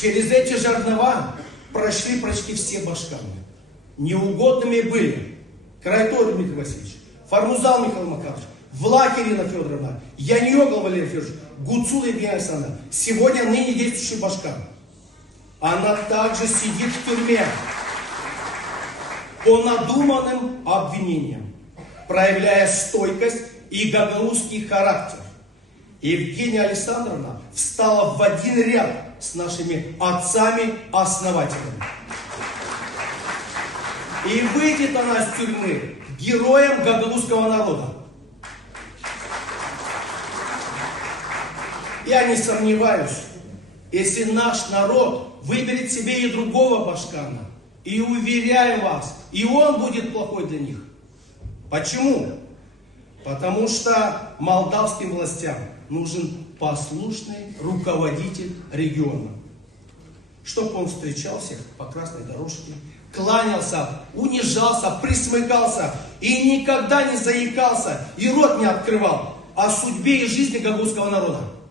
Через эти жернова прошли почти все башканы. Неугодными были Крайторий Дмитрий Васильевич, Фармузал Михаил Макарович, Влак Ирина Федоровна, Яньогл Валерий Федорович, Гуцул Евгений Александрович. Сегодня ныне действующий башкан. Она также сидит в тюрьме по надуманным обвинениям, проявляя стойкость и гагаузский характер. Евгения Александровна встала в один ряд с нашими отцами-основателями. И выйдет она из тюрьмы героем гагаузского народа. Я не сомневаюсь, если наш народ выберет себе и другого башкана, и уверяю вас, и он будет плохой для них. Почему? Потому что молдавским властям нужен послушный руководитель региона. Чтобы он встречал всех по красной дорожке, кланялся, унижался, присмыкался и никогда не заикался и рот не открывал о судьбе и жизни гагаузского народа.